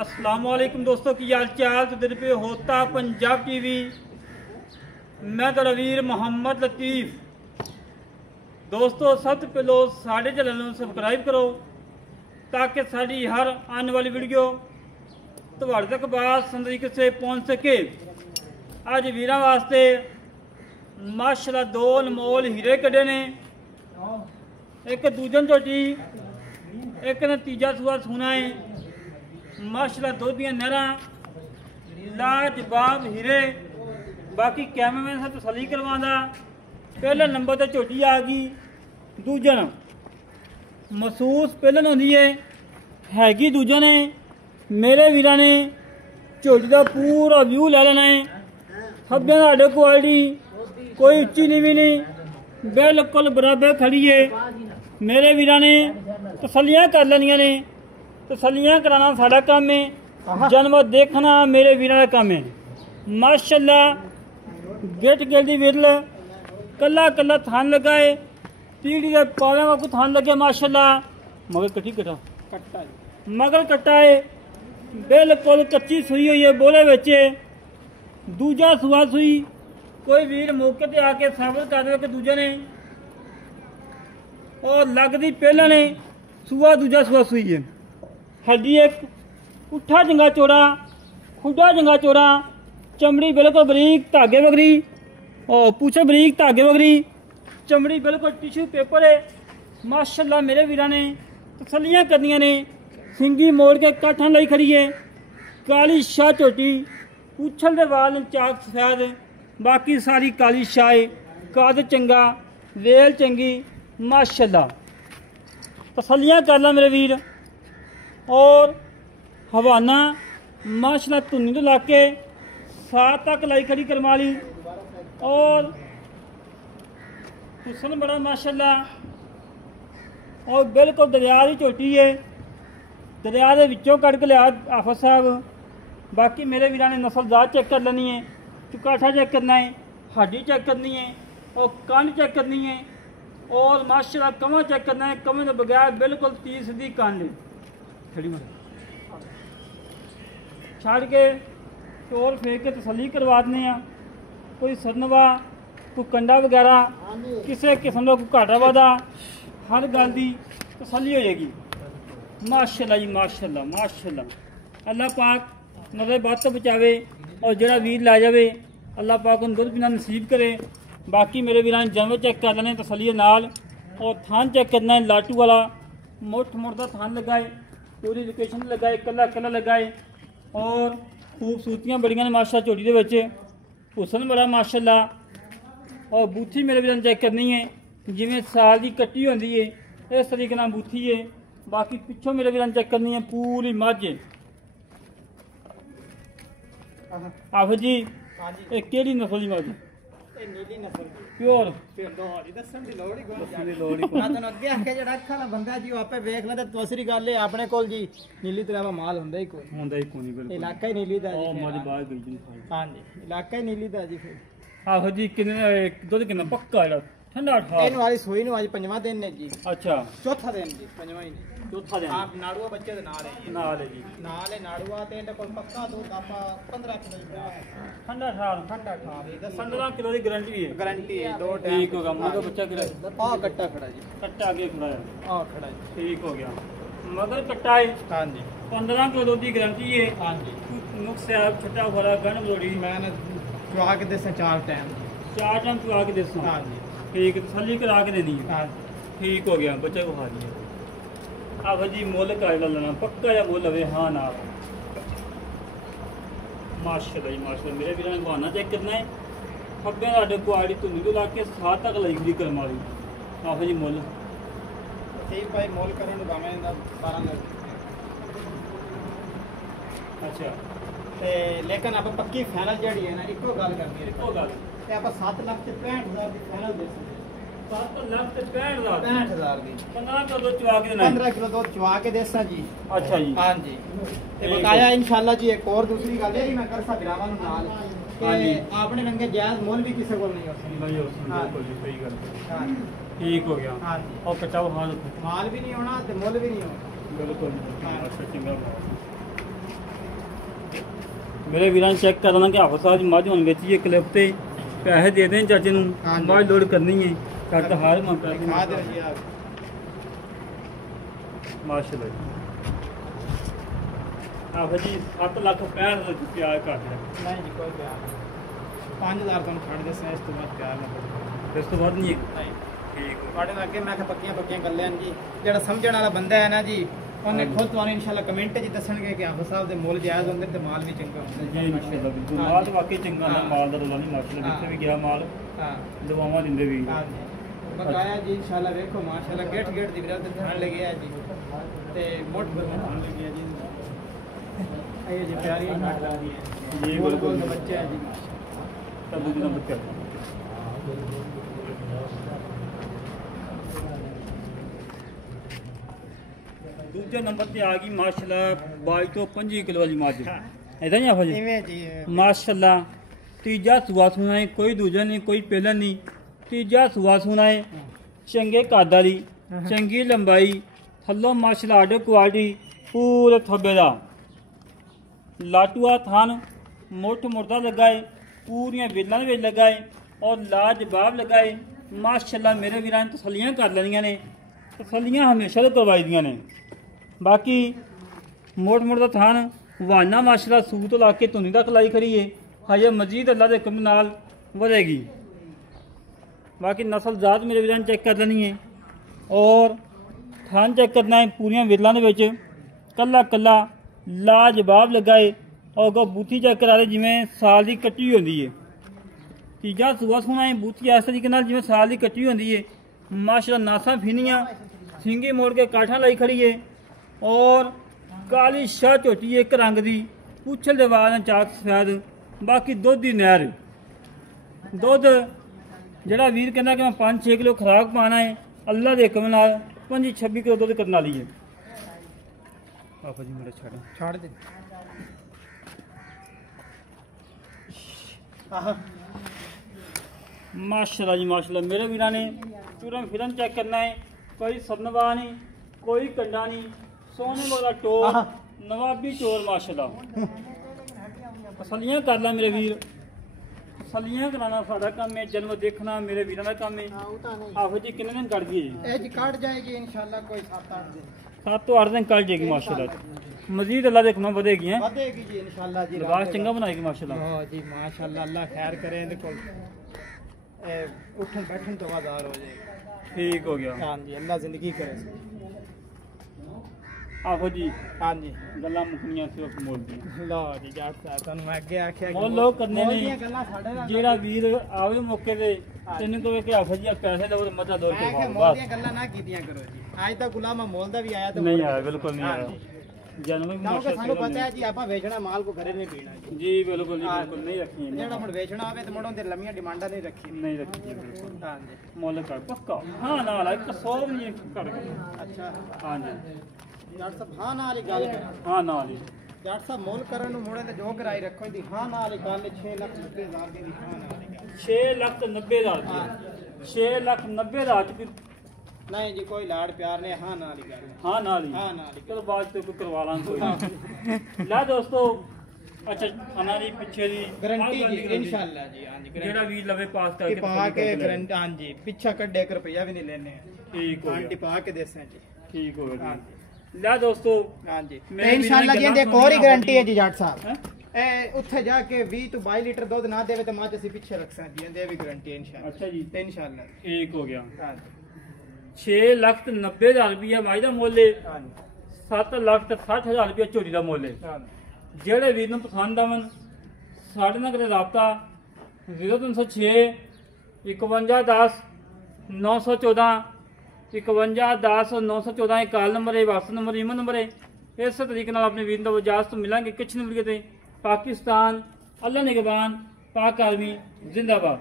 अस्सलाम वालेकुम दोस्तों की हाल चाल तो दिल पे होता पंजाब टीवी। मैं तो वीर मोहम्मद लतीफ़। दोस्तों सब तो पहलो साढ़े चैनल को सबसक्राइब करो ताकि साड़ी हर आने वाली वीडियो तो तक बात तरीके से पहुँच सके। अज वीर वास्ते माशाल्लाह दो अनमोल हीरे कढ़े ने, एक दूजन झोटी एक ने तीजा सूआ सुना है। माशाल्लाह दो दियां नहरा लाजवाब हीरे। बाकी कैमरामैन से तसली करवादा। पहले नंबर तो झोटी आ गई, दूजन महसूस पहले होंगी हैगी दूजन है। मेरे वीर ने झोटी का पूरा व्यू ले लेना है। खब्बे साढ़े क्वालिटी कोई उच्ची नीवी नहीं, बिल्कुल बराबर खड़ी है। मेरे वीर ने तसलियां कर लेनिया ने, तसलियां कराना साडा काम है, जानवर देखना मेरे वीर का काम है। माशाल्लाह गेट गिलदी विरल कला कला थान लगा है, तीड़ी के पावे वाकू थान लगे माशाल्लाह। मगर कटी कटा मगर कट्टा है, बिल्कुल कच्ची सुई हुई है, बोले बच्चे दूजा सुआ सुई। कोई वीर मौके पर आके साबित कर दे कि दूजे ने और लगती पहले ने सुआ दूजा सुआ सुई है। हड्डी एक उठा जंगा चौड़ा, खुडा जंगा चौड़ा, चमड़ी बिल्कुल बरीक धागे वगरी और पूछे बरीक धागे वगरी, चमड़ी बिल्कुल टिश्यू पेपर है। माशाल्लाह मेरे वीर ने तसलियां करनिया ने। सिंगी मोड़ के काठन लाई खड़ी है, काली शाह झोटी, उछल दे वाल चाक सफेद, बाकी सारी काली शाह, कद चंगा, वेल चंगी। माशाल्लाह तसलियां कर ला मेरे वीर। और हवाना माशाल्लाह धुनी तो लाके सात तक लाई खड़ी करवा ली। और हुसन बड़ा माशाल्लाह, और बिल्कुल दरिया की झोटी है, दरिया के विचों कड़ के लिया आफत साहब। बाकी मेरे वीर ने नस्लदार चेक कर लेनी है, चुकाठा चेक करना है, हड्डी चेक करनी है और कान चेक करनी है और माशाल्लाह कमर चेक करना है। कमर के बगैर बिल्कुल 30 सीधी कान ली खड़ी मर छाड़ के टोल फेंक के तसली करवा दें। कोई सरनवा कोई कंडा वगैरह किसी किस्म का कोई घाटा वादा हर गल की तसली हो जाएगी। माशाल्लाह जी माशाल्लाह माशाल्लाह। अल्लाह पाक नजर बात तो बचावे और जरा वीर ला जाए अल्लाह पाक उन दुध पीना नसीब करे। बाकी मेरे वीर ने जानवर चेक कर लेने तसली नाल और थान चेक करना है। लाटू वाला मुठ मुड़दा थान लगाए, पूरी लोकेशन लगाए, कला कला लगाए और खूबसूरतियाँ बड़ियां ने माशा झोटी दे विच। हुसन बड़ा माशाल्लाह। और बूथी मेरे वीर ने चेक करनी है, जिवें साल की कट्टी होंदी है इस तरीके नाल बूथी है। बाकी पिछों मेरे वीर ने चेक करनी है पूरी मझ। आफो जी ये केड़ी नस्ल दी मझ? नीली नस्ल प्योर दोहारी दसन दी लोड़ ही कोई। मैं तैਨੂੰ ਅੱਗੇ ਆਖਿਆ ਜਿਹੜਾ ਅੱਖਾਂ ਵਾਲਾ ਬੰਦਾ ਜੀ ਉਹ ਆਪੇ ਵੇਖ ਲੈ ਤੇ ਦੂਸਰੀ ਗੱਲ ਇਹ ਆਪਣੇ ਕੋਲ ਜੀ ਨੀਲੀ ਤੋਂ ਇਲਾਵਾ ਮਾਲ ਹੁੰਦਾ ਹੀ ਕੋਈ ਬਿਲਕੁਲ ਇਲਾਕਾ ਹੀ ਨੀਲੀ ਦਾ ਜੀ। ਉਹ ਮਝ ਬਾਹਰ ਗਈ ਜੀ। ਹਾਂਜੀ ਇਲਾਕਾ ਹੀ ਨੀਲੀ ਦਾ ਜੀ। ਫਿਰ ਆਹੋ ਜੀ ਕਿੰਨੇ ਦੁੱਧ ਕਿੰਨਾ ਪੱਕਾ ਜਿਹੜਾ ਠੰਡਾ ਠਾ ਇਹਨੂੰ ਵਾਲੀ ਸੋਈ ਨੂੰ ਅੱਜ ਪੰਜਵਾਂ ਦਿਨ ਨੇ ਜੀ। ਅੱਛਾ ਚੌਥਾ ਦਿਨ ਜੀ, ਪੰਜਵਾਂ ਹੀ ਨਹੀਂ ਚੌਥਾ ਦਿਨ। ਆਪ ਨਾੜੂਆ ਬੱਚੇ ਦੇ ਨਾਲ ਹੈ ਜੀ। ਨਾਲ ਹੈ ਜੀ, ਨਾਲ ਹੈ ਨਾੜੂਆ ਤੇ ਇਹਦੇ ਕੋਲ ਪੱਕਾ ਦੁੱਧ ਆਪਾਂ 15 ਕਿਲੋ ਦਾ ਠੰਡਾ ਠਾ ਠੰਡਾ ਠਾ ਦੇ 15 ਕਿਲੋ ਦੀ ਗਾਰੰਟੀ ਹੈ। ਗਾਰੰਟੀ ਹੈ ਦੋ ਟਾਈਮ। ਠੀਕ ਹੋ ਗਿਆ। ਮਗਰ ਬੱਚਾ ਕਿਹੜਾ? ਆਹ ਕੱਟਾ ਖੜਾ ਜੀ, ਕੱਟਾ ਅੱਗੇ ਖੜਾ ਹੈ। ਆਹ ਖੜਾ ਜੀ। ਠੀਕ ਹੋ ਗਿਆ। ਮਗਰ ਕੱਟਾ ਹੈ। ਹਾਂਜੀ 15 ਕਿਲੋ ਦੀ ਗਾਰੰਟੀ ਹੈ। ਹਾਂਜੀ ਨੁਕਸ ਹੈ ਛੱਟਾ ਬੜਾ ਗਣ ਬਲੋੜੀ। ਮੈਂ ਨਾ ਚੁਆ ਕੇ ਦੇਸਾਂ 4 ਟਾਈਮ 4 ਟਾਈਮ ਚੁਆ ਕੇ ਦੇਸਾਂ। ਹਾਂਜੀ ठीक तसली करा के देनी है। ਹਾਂਜੀ ठीक हो गया। बच्चा को खा लिया। अब जी मुल का लेना पक्का या मुल हवे हाँ ना। माशाल्लाह जी माशाल्लाह। मेरे वीर ने बहाना चेक करना है। खब्बे साढ़े कुआड़ी धुनी तो ला के 7 तक लाई भी करवा ली। आहो जी मुल ठीक भाई मोल करन भाਵੇਂ ਦਾ 12 ਲੱਖ। अच्छा ਤੇ ਲੇਕਿਨ ਆਪਾਂ ਪੱਕੀ ਫਾਈਨਲ ਜਿਹੜੀ ਹੈ ਨਾ ਇੱਕੋ ਗੱਲ ਕਰਨੀ ਹੈ। ਇੱਕੋ ਗੱਲ ਤੇ ਆਪਾਂ 7 ਲੱਖ ਤੇ 65000 ਦੀ ਫਾਈਨਲ ਦੇ ਸਕਦੇ 7 ਲੱਖ ਤੇ 65000 65000 ਦੀ 15 ਕਿਲੋ ਚੁਆ ਕੇ ਦੇਣਾ 15 ਕਿਲੋ ਦੁੱਧ ਚੁਆ ਕੇ ਦੇਸਾਂ ਜੀ। ਅੱਛਾ ਜੀ ਹਾਂਜੀ ਤੇ ਬਕਾਇਆ ਇਨਸ਼ਾਅੱਲਾ ਜੀ। ਇੱਕ ਹੋਰ ਦੂਸਰੀ ਗੱਲ ਇਹ ਮੈਂ ਕਰਸਾ ਬਿਰਾਵਾਂ ਨੂੰ ਨਾਲ ਕਿ ਆਪਣੇ ਰੰਗੇ ਜਾਇਜ਼ ਮੁੱਲ ਵੀ ਕਿਸੇ ਕੋਲ ਨਹੀਂ ਹੋ ਸਕਦਾ। नहीं हो सकती। बिल्कुल जी सही गल। ਹਾਂਜੀ ठीक हो गया। ਹਾਂਜੀ और कच्चा हाल ਮਾਲ ਵੀ ਨਹੀਂ ਹੋਣਾ ਤੇ ਮੁੱਲ ਵੀ ਨਹੀਂ ਹੋਣਾ। बिल्कुल। अच्छा चंगा। मेरे वीरान चेक करना कि हाफिज साहब मझ हुन बेची है क्लिप ते पैसे दे दें चाचे नूं मझ लोड करनी है चाचा हार मंग कर दिखा दो जी आप माशाल्लाह हाफिज जी 7 लाख 65 रुपया कर दिया नहीं जी कोई प्यार 5000 तुम छड़ दे इस तो बाद प्यार ना इस तो बाद नहीं नहीं ठीक ਤੁਹਾਡੇ ਨਾਲ ਅੱਗੇ ਮੈਂ ਕਿਹਾ ਪੱਕੀਆਂ ਗੱਲਾਂ ਜੀ ਜਿਹੜਾ ਸਮਝਣ ਵਾਲਾ ਬੰਦਾ ਹੈ ਨਾ ਜੀ ਉਹਨੇ ਖੁਦ ਤੁਹਾਨੂੰ ਇਨਸ਼ਾਅੱਲਾ ਕਮੈਂਟ 'ਚ ਦੱਸਣਗੇ ਕਿ ਹਾਫਿਜ਼ ਸਾਹਿਬ ਦੇ ਮੁੱਲ ਜਾਇਜ਼ ਹੁੰਦੇ ਤੇ ਮਾਲ ਵੀ ਚੰਗਾ ਹੁੰਦਾ जी माशाल्लाह बिल्कुल माल तो वाकई चंगा ना माल दा रोला नहीं माशाल्लाह जिथे भी गया माल ਹਾਂ दवावां दिंदे भी ਹਾਂ ਜੀ ਬਕਾਇਆ ਜੀ ਇਨਸ਼ਾਅੱਲਾ ਵੇਖੋ ਮਾਸ਼ਾਅੱਲਾ ਗੇਟ ਦੀ ਵਿਰਾਦ ਧਾਣ ਲੱਗਿਆ ਜੀ ਤੇ ਮੋਟ ਧਾਣ ਲੱਗਿਆ ਜੀ ਇਹ ਜੀ ਪਿਆਰੀ ਮਾਸ਼ਾਅੱਲਾ ਦੀ ਹੈ ਜੀ ਬਿਲਕੁਲ ਬੱਚਾ ਹੈ ਜੀ ਤਾਂ ਦੂਜੀ ਨੰਬਰ ਤੇ ਦੂਜੇ ਨੰਬਰ ਤੇ ਆ ਗਈ ਮਾਸ਼ਾਅੱਲਾ 22 ਤੋਂ 25 ਕਿਲੋ ਵਾਲੀ ਮੱਝ ਇਦਾਂ ਹੀ ਆਫਾ ਜੀ ਇਵੇਂ ਜੀ ਮਾਸ਼ਾਅੱਲਾ ਤੀਜਾ ਸੂਆ ਸੁਣਾ ਹੈ ਕੋਈ ਦੂਜਾ ਨਹੀਂ ਕੋਈ ਪਹਿਲਾ ਨਹੀਂ ਤੀਜਾ ਸੂਆ ਸੁਣਾ ਹੈ ਚੰਗੇ ਕੱਦ ਵਾਲੀ ਚੰਗੀ ਲੰਬਾਈ ਥੱਲੋਂ ਮਾਸ਼ਾਅੱਲਾ ਆਰਡਰ ਕੁਆਲਿਟੀ ਪੂਰੇ ਥੱਬੇ ਦਾ ਲਾਟੂਆ ਥਾਨ ਮੁੱਠ ਮੁਰਦਾ ਲਗਾਏ ਪੂਰੀਆਂ ਵੇਲਾਂ ਦੇ ਵਿੱਚ ਲਗਾਏ ਔਰ ਲਾਜਵਾਬ ਲਗਾਏ ਮਾਸ਼ਾਅੱਲਾ ਮੇਰੇ ਵੀਰਾਂ ਨੇ ਤਸੱਲੀਆਂ ਕਰ ਲੈਣੀਆਂ ਨੇ ਤਸੱਲੀਆਂ ਹਮੇਸ਼ਾ ਤੋਂ ਕਰਵਾਈ ਦੀਆਂ ਨੇ ਬਾਕੀ ਮੋਟ ਦਾ ਥਾਨ ਵਾਨਾ ਮਾਸ਼ਾਅੱਲਾ ਸੂਤ ਲਾ ਕੇ ਧੁਨੀ ਤੱਕ ਲਾਈ ਖੜੀਏ ਹਜੇ ਮਜੀਦ ਅੱਲਾ ਦੇ ਹੁਕਮ ਨਾਲ ਵਧੇਗੀ ਬਾਕੀ ਨਸਲ ਜ਼ਾਤ ਮੇਰੇ ਵੀਰਾਂ ਨੇ ਚੈੱਕ ਕਰ ਲੈਣੀ ਹੈ ਔਰ ਥਾਨ ਚੈੱਕ ਕਰਨਾ ਹੈ ਪੂਰੀਆਂ ਵੇਲਾਂ ਦੇ ਵਿੱਚ ਕੱਲਾ ਕੱਲਾ ਲਾਜਵਾਬ ਲਗਾਏ ਔਰ ਅੱਗੋਂ ਬੂਥੀ ਚੈੱਕ ਕਰਾ ਦੇ ਜਿਵੇਂ ਸਾਲ ਦੀ ਕੱਟੀ ਹੁੰਦੀ ਹੈ ਤੀਜਾ ਸੂਆ ਸੋਣਾ ਹੈ ਬੂਥੀ ਇਸ ਤਰੀਕੇ ਨਾਲ ਜਿਵੇਂ ਸਾਲ ਦੀ ਕੱਟੀ ਹੁੰਦੀ ਹੈ ਮਾਸ਼ਾਅੱਲਾ ਨਾਸਾਂ ਫਿਨੀਆਂ ਸਿੰਗੀ ਮੋੜ ਕੇ ਕਾਠਾਂ ਲਾਈ ਖੜੀ ਹੈ ਔਰ ਕਾਲੀ ਸ਼ਾਹ ਝੋਟੀ ਇੱਕ ਰੰਗ ਦੀ ਪੁੱਛਲ ਦੇ ਵਾਲ ਨਾਲ ਚਾਕ ਸਫੈਦ ਬਾਕੀ ਦੁੱਧ ਦੀ ਨਹਿਰ ਦੁੱਧ ਜਿਹੜਾ ਵੀਰ ਕਹਿੰਦਾ ਕਿ ਮੈਂ 5-6 ਕਿਲੋ ਖੁਰਾਕ ਪਾਣਾ ਹੈ ਅੱਲਾ ਦੇ ਹੁਕਮ ਨਾਲ 25-26 ਕਿਲੋ ਦੁੱਧ ਕਰਨ ਵਾਲੀ ਹੈ ਆਪਾ ਜੀ ਮੇਰਾ ਛੱਡ ਦੇ ਆਹ ਮਾਸ਼ਾਅੱਲਾ ਜੀ ਮਾਸ਼ਾਅੱਲਾ ਮੇਰੇ ਵੀਰਾਂ ਨੇ ਚੂਰਨ ਫਿਰਨ ਚੈੱਕ ਕਰਨਾ ਹੈ ਕੋਈ ਸਰਨਵਾ ਨਹੀਂ ਕੋਈ ਕੰਡਾ ਨਹੀਂ ਸੋਨੇ ਵਾਲਾ ਟੋਰ ਨਵਾਬੀ ਟੋਰ ਮਾਸ਼ਾਅੱਲਾ ਤਸੱਲੀਆਂ ਕਰ ਲੈ ਮੇਰੇ ਵੀਰ ਤਸੱਲੀਆਂ ਕਰਾਉਣਾ ਸਾਡਾ ਕੰਮ ਹੈ ਜਨਮ ਦੇਖਣਾ ਮੇਰੇ ਵੀਰਾਂ ਦਾ ਕੰਮ ਹੈ ਆਫੋ ਜੀ ਕਿੰਨੇ ਦਿਨ ਕੱਢ ਗਈ ਇਹ ਜੀ ਕੱਢ ਜਾਏਗੀ ਇਨਸ਼ਾਅੱਲਾ ਕੋਈ 7-8 ਦਿਨ 7 ਤੋਂ 8 ਦਿਨ ਕੱਢ ਜਾਏਗੀ ਮਾਸ਼ਾਅੱਲਾ ਮਜ਼ੀਦ ਅੱਲਾ ਦੇ ਹੁਕਮ ਵਧੇਗੀ ਹੈ ਵਧੇਗੀ ਜੀ ਇਨਸ਼ਾਅੱਲਾ ਜੀ ਲਿਬਾਸ ਚੰਗਾ ਬਣਾਏਗੀ ਮਾਸ਼ਾਅੱਲਾ ਹਾਂ ਜੀ ਮਾਸ਼ਾਅੱਲਾ ਅੱਲਾ ਖੈਰ ਕਰੇ ਇਹਦੇ ਕੋਲ ਉੱਠਣ ਬੈਠਣ ਤੋਂ ਆਜ਼ਾਦ ਹੋ ਜਾਏਗਾ ਠੀਕ ਹੋ ਗਿਆ ਹਾਂ ਜੀ ਅੱਲਾ ਜ਼ਿੰਦਗੀ ਕਰੇ ਆਹੋ ਜੀ ਹਾਂ ਜੀ ਗੱਲਾਂ ਮੁਕਣੀਆਂ ਸੀ ਉਸ ਮੋਲ ਦੀਆਂ ਲਓ ਜੀ ਜੱਟ ਸਾਹਿਬ ਤੁਹਾਨੂੰ ਮੈਂ ਅੱਗੇ ਆਖਿਆ ਮੋਲ ਲੋਕ ਕਰਨੇ ਨੇ ਗੱਲਾਂ ਸਾਡੇ ਨਾਲ ਜਿਹੜਾ ਵੀਰ ਆਵੇ ਮੌਕੇ ਤੇ ਤੈਨੂੰ ਕਹੇ ਕਿ ਆਫਾ ਜੀ ਆ ਪੈਸੇ ਲਓ ਤੇ ਮੱਝਾਂ ਦੋ ਮੈਂ ਕਿਹਾ ਮੋਲ ਦੀਆਂ ਗੱਲਾਂ ਨਾ ਕੀਤੀਆਂ ਕਰੋ ਜੀ ਅੱਜ ਤੱਕ ਗੁਲਾਮ ਮੋਲ ਦਾ ਵੀ ਆਇਆ ਤਾਂ ਨਹੀਂ ਆਇਆ ਬਿਲਕੁਲ ਨਹੀਂ ਆਇਆ ਜਨਮ ਵੀ ਕਿਉਂਕਿ ਸਾਨੂੰ ਪਤਾ ਹੈ ਜੀ ਆਪਾਂ ਵੇਚਣਾ ਮਾਲ ਕੋ ਘਰੇ ਨਹੀਂ ਪੀਣਾ ਜੀ ਬਿਲਕੁਲ ਜੀ ਬਿਲਕੁਲ ਨਹੀਂ ਰੱਖੀ ਜਿਹੜਾ ਹੁਣ ਵੇਚਣਾ ਹੋਵੇ ਤੇ ਮੋੜੋਂ ਤੇ ਲੰਮੀਆਂ ਡਿਮਾਂਡਾਂ ਨਹੀਂ ਰੱਖੀ ਨਹੀਂ ਰੱਖੀ ਜੀ ਬਿਲਕੁਲ ਹਾਂ ਜੀ ਮੁੱਲ ਕਰ ਪੱਕਾ ਹਾਂ ਨਾਲ ਆ 100 ਨਹੀਂ ਕਰ ਅੱਛਾ ਹਾਂ ਜੀ ਜੱਟ ਸਾਹਿਬ ਹਾਂ ਨਾਲ ਹੀ ਗੱਲ ਕਰ ਹਾਂ ਨਾਲ ਹੀ ਜੱਟ ਸਾਹਿਬ ਮੁੱਲ ਕਰਨ ਨੂੰ ਮੋੜੇ ਤੇ ਜੋ ਕਰਾਈ ਰੱਖੋ ਇਹਦੀ ਹਾਂ ਨਾਲ ਹੀ ਗੱਲ 6,90,000 ਦੀ ਹਾਂ ਨਾਲ ਹੀ ਗੱਲ 6,90,000 6,90,000 ਦੀ ਨਹੀਂ ਜੀ ਕੋਈ ਲਾੜ ਪਿਆਰ ਨੇ ਹਾਂ ਨਾਲ ਹੀ ਗੱਲ ਹਾਂ ਨਾਲ ਹੀ ਹਾਂ ਨਾਲ ਹੀ ਚਲੋ ਬਾਅਦ ਤੇ ਕੋਈ ਕਰਵਾ ਲਾਂ ਕੋਈ ਲੈ ਦੋਸਤੋ ਅੱਛਾ ਖਾਣਾ ਦੀ ਪਿੱਛੇ ਦੀ ਗਾਰੰਟੀ ਜੀ ਇਨਸ਼ਾਅੱਲਾ ਜੀ ਹਾਂ ਜੀ ਜਿਹੜਾ ਵੀ ਲਵੇ ਪਾਸ ਕਿ ਕਰਕੇ ਪਾ ਕੇ ਗਾਰੰਟੀ ਹਾਂ ਜੀ ਪਿੱਛਾ ਕੱਢੇ 1 ਰੁਪਿਆ ਵੀ ਨਹੀਂ ਲੈਣੇ ਠੀਕ ਹੋ ਆਂਟੀ ਗਿਆ ਪਾ ਕੇ ਦੇਸਾਂ ਜੀ ਠੀਕ ਹੋ ਗਿਆ ਹਾਂ ਜੀ ਲੈ ਦੋਸਤੋ ਹਾਂ ਜੀ ਮੇਰੇ ਤੇ ਇਨਸ਼ਾਅੱਲਾ ਜੀ ਵੀਰਾਂ ਇਹਦੇ ਨੇ ਇੱਕ ਹੋਰ ਹੀ ਗੱਲਾਂ ਗਾਰੰਟੀ ਹੈ ਜੀ ਜੱਟ ਸਾਹਿਬ ਹੈਂ? ਇਹ ਉੱਥੇ ਜਾ ਕੇ 20 ਤੋਂ 22 ਲੀਟਰ ਦੁੱਧ ਨਾ ਦੇਵੇ ਤਾਂ ਮੱਝ ਅਸੀਂ ਪਿੱਛੇ ਰੱਖ ਸਕਦੇ ਹਾਂ ਇਹਦੇ ਵੀ ਗਾਰੰਟੀ ਹੈ ਇਨਸ਼ਾਅੱਲਾ ਅੱਛਾ ਜੀ ਤੇ ਇਨਸ਼ਾਅੱਲਾ ਠੀਕ ਹੋ ਗਿਆ ਹਾਂ 6,90,000 ਰੁਪਇਆ ਮਾਈ ਦਾ ਮੁੱਲ ਹੈ ਹਾਂ 7,60,000 ਰੁਪਇਆ ਝੋਟੀ ਦਾ ਮੁੱਲ ਹੈ ਹਾਂ ਜਿਹੜੇ ਵੀਰ ਨੂੰ ਪਸੰਦ ਆਵਣ ਸਾਡੇ ਨਾਲ ਕਰੇ ਰਾਬਤਾ 0306 5110 914 5110 914 ਇਹ ਕਾਲ ਨੰਬਰ ਹੈ ਵਾਟਸਐਪ ਨੰਬਰ ਈਮੇਲ ਨੰਬਰ ਹੈ ਇਸੇ ਤਰੀਕੇ ਨਾਲ ਆਪਣੇ ਵੀਰ ਦਾ ਇਜਾਜ਼ਤ ਮਿਲਾਂਗੇ ਕਿਛ ਨਹੀਂ ਮਿਲਗੇ ਤੇ ਪਾਕਿਸਤਾਨ ਅੱਲਾ ਨਿਗਬਾਨ ਪਾਕ ਆਰਮੀ ਜ਼ਿੰਦਾਬਾਦ